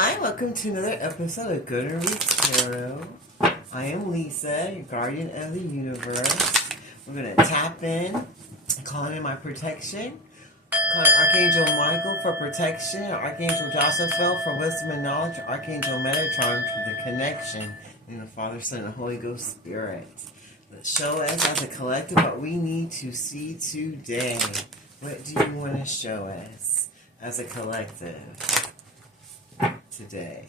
Hi, welcome to another episode of Good and Read Tarot. I am Lisa, your guardian of the universe. We're going to tap in, calling in my protection. Calling Archangel Michael for protection, Archangel Josaphat for wisdom and knowledge, Archangel Metatron for the connection, and the Father, Son, and Holy Ghost Spirit. Let's show us as a collective what we need to see today. What do you want to show us as a collective today?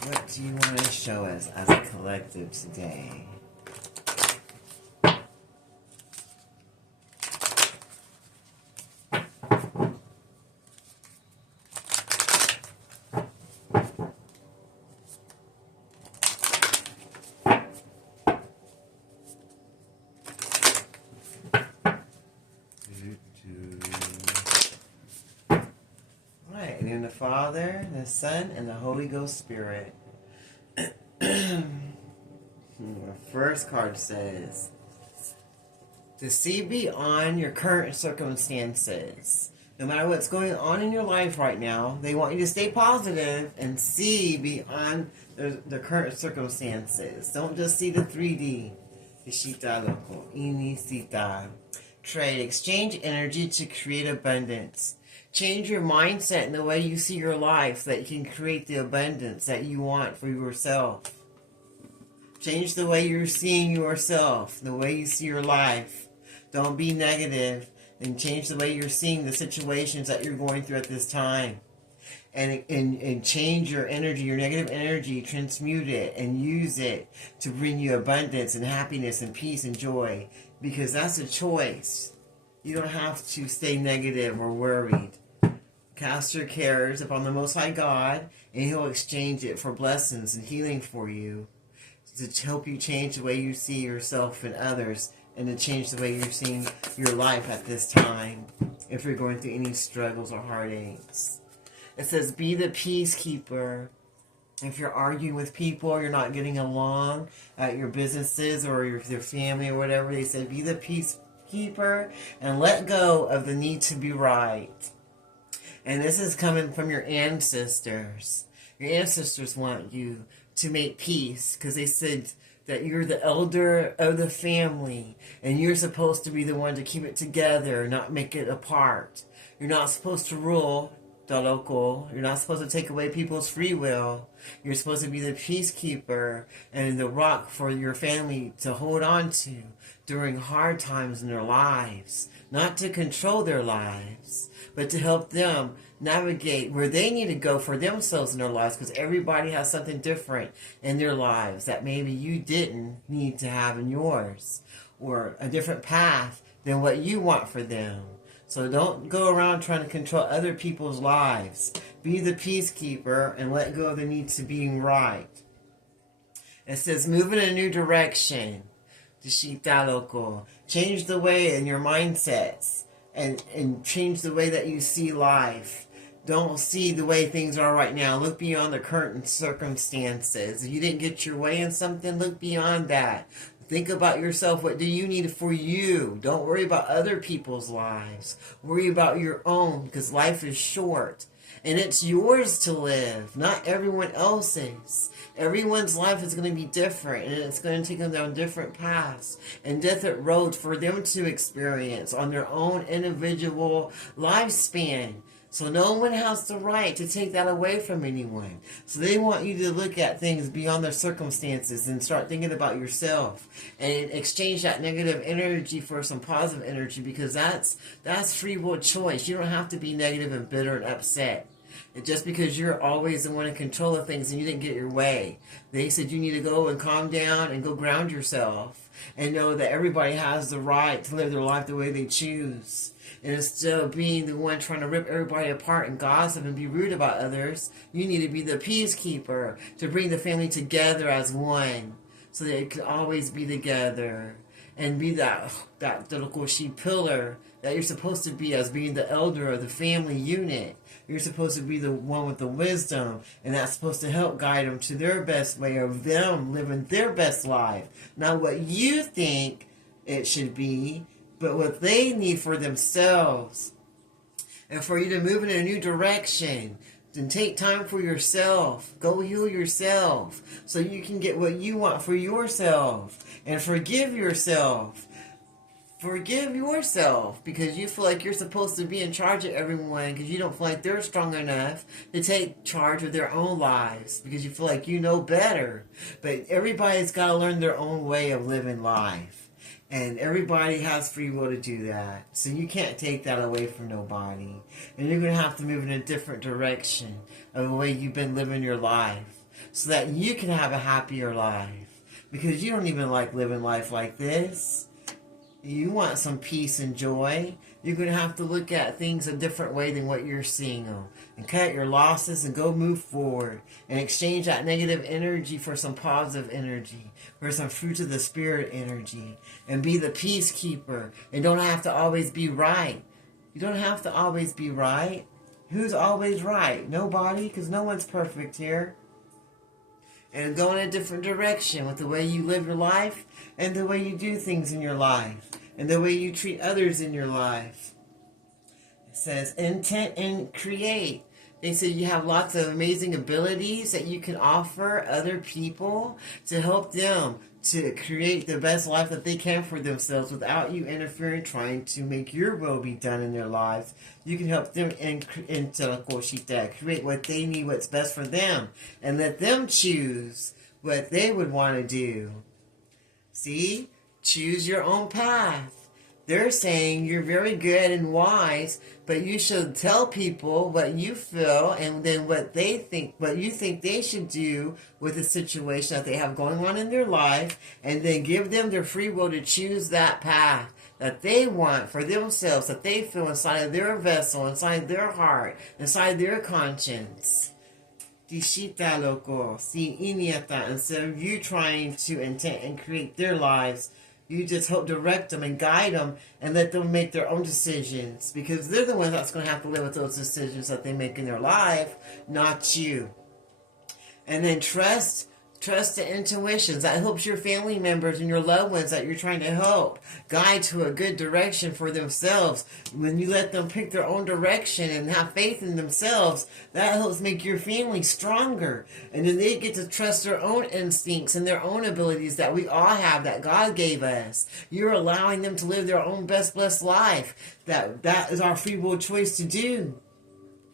What do you want to show us as a collective today? Alright, and in the Father, the Son, and the Holy Ghost Spirit. The first card says, to see beyond your current circumstances. No matter what's going on in your life right now, they want you to stay positive and see beyond the current circumstances. Don't just see the 3D. Trade. Exchange energy to create abundance. Change your mindset and the way you see your life so that you can create the abundance that you want for yourself. Change the way you're seeing yourself, the way you see your life. Don't be negative, and change the way you're seeing the situations that you're going through at this time. And change your energy, your negative energy, transmute it and use it to bring you abundance and happiness and peace and joy. Because that's a choice. You don't have to stay negative or worried. Cast your cares upon the Most High God, and He'll exchange it for blessings and healing for you, to help you change the way you see yourself and others, and to change the way you're seeing your life at this time, if you're going through any struggles or heartaches. It says, be the peacekeeper. If you're arguing with people, or you're not getting along at your businesses or your family or whatever, they said, be the peacekeeper and let go of the need to be right. And this is coming from your ancestors. Your ancestors want you to make peace because they said that you're the elder of the family and you're supposed to be the one to keep it together, not make it apart. You're not supposed to rule the local. You're not supposed to take away people's free will. You're supposed to be the peacekeeper and the rock for your family to hold on to during hard times in their lives. Not to control their lives, but to help them navigate where they need to go for themselves in their lives, because everybody has something different in their lives that maybe you didn't need to have in yours, or a different path than what you want for them. So don't go around trying to control other people's lives. Be the peacekeeper and let go of the need to being right. It says move in a new direction. Change the way in your mindsets and change the way that you see life. Don't see the way things are right now. Look beyond the current circumstances. If you didn't get your way in something, look beyond that. Think about yourself. What do you need for you? Don't worry about other people's lives. Worry about your own, because life is short. And it's yours to live, not everyone else's. Everyone's life is going to be different, and it's going to take them down different paths and different roads for them to experience on their own individual lifespan. So no one has the right to take that away from anyone. So they want you to look at things beyond their circumstances and start thinking about yourself and exchange that negative energy for some positive energy, because that's free will choice. You don't have to be negative and bitter and upset. Just because you're always the one in control of things and you didn't get your way. They said you need to go and calm down and go ground yourself and know that everybody has the right to live their life the way they choose. And instead of being the one trying to rip everybody apart and gossip and be rude about others, you need to be the peacekeeper to bring the family together as one, so that it can always be together and be that little sheep pillar that you're supposed to be as being the elder of the family unit. You're supposed to be the one with the wisdom, and that's supposed to help guide them to their best way of them living their best life. Not what you think it should be, but what they need for themselves. And for you to move in a new direction. And take time for yourself. Go heal yourself so you can get what you want for yourself. And forgive yourself. Forgive yourself because you feel like you're supposed to be in charge of everyone because you don't feel like they're strong enough to take charge of their own lives because you feel like you know better. But everybody's got to learn their own way of living life. And everybody has free will to do that. So you can't take that away from nobody. And you're going to have to move in a different direction of the way you've been living your life so that you can have a happier life. Because you don't even like living life like this. You want some peace and joy. You're going to have to look at things a different way than what you're seeing them. And cut your losses and go move forward. And exchange that negative energy for some positive energy. For some fruit of the spirit energy. And be the peacekeeper. And don't have to always be right. You don't have to always be right. Who's always right? Nobody, because no one's perfect here. And go in a different direction with the way you live your life and the way you do things in your life and the way you treat others in your life. It says intent and create. They say you have lots of amazing abilities that you can offer other people to help them to create the best life that they can for themselves without you interfering, trying to make your will be done in their lives. You can help them create what they need, what's best for them, and let them choose what they would want to do. See? Choose your own path. They're saying you're very good and wise, but you should tell people what you feel and then what they think, what you think they should do with the situation that they have going on in their life, and then give them their free will to choose that path that they want for themselves, that they feel inside of their vessel, inside their heart, inside their conscience. Dishita loco, si iniata, instead of you trying to intent and create their lives, you just help direct them and guide them and let them make their own decisions because they're the ones that's going to have to live with those decisions that they make in their life, not you. And then trust the intuitions. That helps your family members and your loved ones that you're trying to help guide to a good direction for themselves. When you let them pick their own direction and have faith in themselves, that helps make your family stronger. And then they get to trust their own instincts and their own abilities that we all have, that God gave us. You're allowing them to live their own best blessed life. That is our free will choice to do.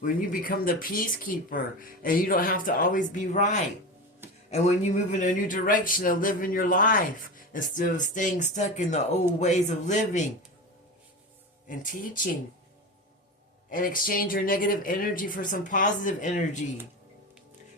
When you become the peacekeeper and you don't have to always be right. And when you move in a new direction of living your life, instead of staying stuck in the old ways of living and teaching, and exchange your negative energy for some positive energy,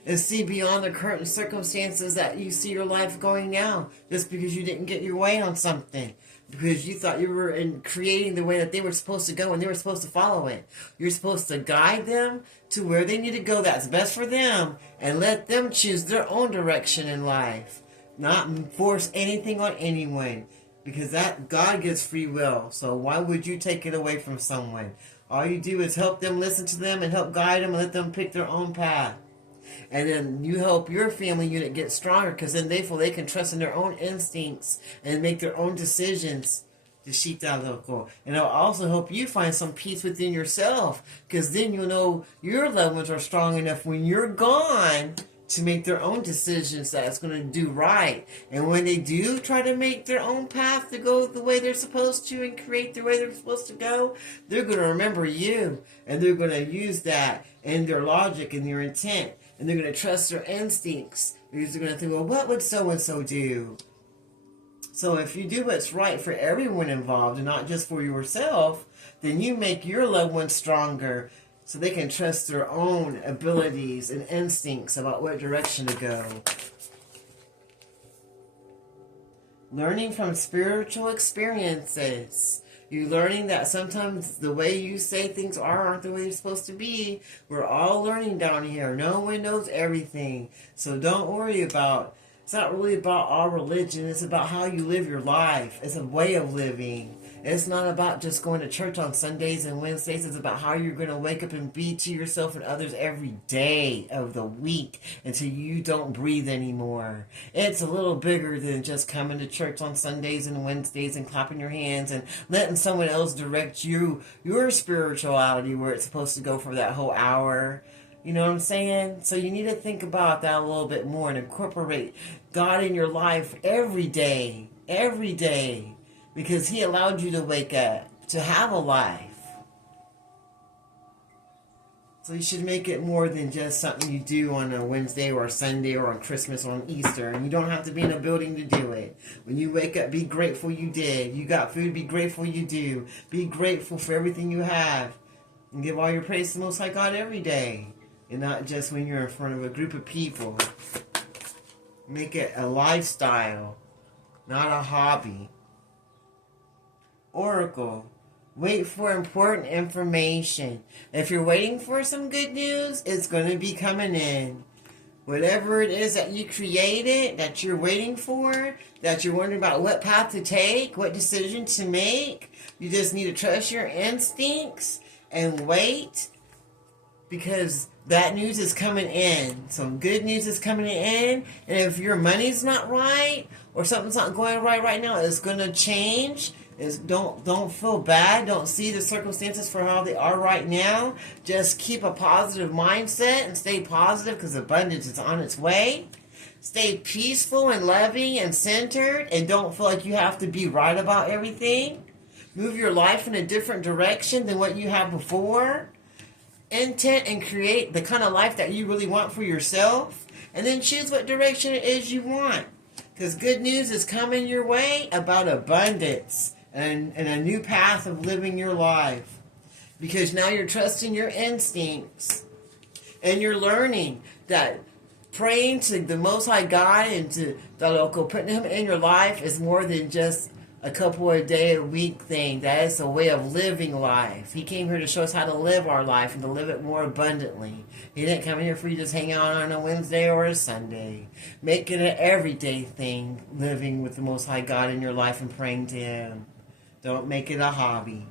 and see beyond the current circumstances that you see your life going now, just because you didn't get your way on something, because you thought you were in creating the way that they were supposed to go and they were supposed to follow it. You're supposed to guide them to where they need to go that's best for them and let them choose their own direction in life. Not force anything on anyone, because that God gives free will. So why would you take it away from someone? All you do is help them, listen to them, and help guide them and let them pick their own path. And then you help your family unit get stronger because then they feel they can trust in their own instincts and make their own decisions. And it'll also help you find some peace within yourself because then you'll know your loved ones are strong enough when you're gone to make their own decisions that's going to do right. And when they do try to make their own path to go the way they're supposed to and create the way they're supposed to go, they're going to remember you and they're going to use that in their logic and their intent. And they're going to trust their instincts. Because they're going to think, well, what would so-and-so do? So if you do what's right for everyone involved and not just for yourself, then you make your loved ones stronger so they can trust their own abilities and instincts about what direction to go. Learning from spiritual experiences. You're learning that sometimes the way you say things aren't the way they're supposed to be. We're all learning down here. No one knows everything. So don't worry about, it's not really about our religion. It's about how you live your life. It's a way of living. It's not about just going to church on Sundays and Wednesdays. It's about how you're going to wake up and be to yourself and others every day of the week until you don't breathe anymore. It's a little bigger than just coming to church on Sundays and Wednesdays and clapping your hands and letting someone else direct your spirituality where it's supposed to go for that whole hour. You know what I'm saying? So you need to think about that a little bit more and incorporate God in your life every day. Every day. Because He allowed you to wake up, to have a life. So you should make it more than just something you do on a Wednesday or a Sunday or on Christmas or on Easter. And you don't have to be in a building to do it. When you wake up, be grateful you did. You got food, be grateful you do. Be grateful for everything you have. And give all your praise to the Most High God every day. And not just when you're in front of a group of people. Make it a lifestyle, not a hobby. Oracle. Wait for important information. If you're waiting for some good news, it's going to be coming in. Whatever it is that you created, that you're waiting for, that you're wondering about what path to take, what decision to make, you just need to trust your instincts and wait, because that news is coming in. Some good news is coming in. And if your money's not right or something's not going right now, it's going to change. Don't feel bad. Don't see the circumstances for how they are right now. Just keep a positive mindset and stay positive because abundance is on its way. Stay peaceful and loving and centered and don't feel like you have to be right about everything. Move your life in a different direction than what you had before. Intent and create the kind of life that you really want for yourself. And then choose what direction it is you want. Because good news is coming your way about abundance. And a new path of living your life. Because now you're trusting your instincts. And you're learning that praying to the Most High God and to the local, putting Him in your life is more than just a couple of day a week thing. That is a way of living life. He came here to show us how to live our life and to live it more abundantly. He didn't come here for you to just hang out on a Wednesday or a Sunday. Make it an everyday thing, living with the Most High God in your life and praying to Him. Don't make it a hobby.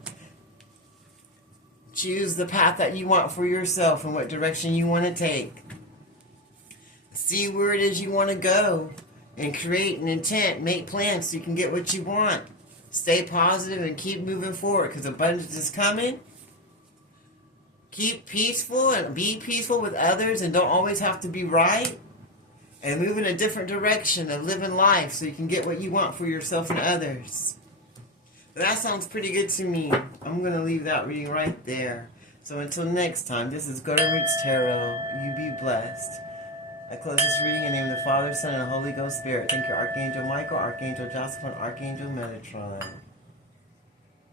Choose the path that you want for yourself and what direction you want to take. See where it is you want to go and create an intent. Make plans so you can get what you want. Stay positive and keep moving forward because abundance is coming. Keep peaceful and be peaceful with others and don't always have to be right. And move in a different direction of living life so you can get what you want for yourself and others. That sounds pretty good to me. I'm going to leave that reading right there. So until next time, this is Golden Roots Tarot. You be blessed. I close this reading in the name of the Father, Son, and Holy Ghost Spirit. Thank you, Archangel Michael, Archangel Joseph, and Archangel Metatron.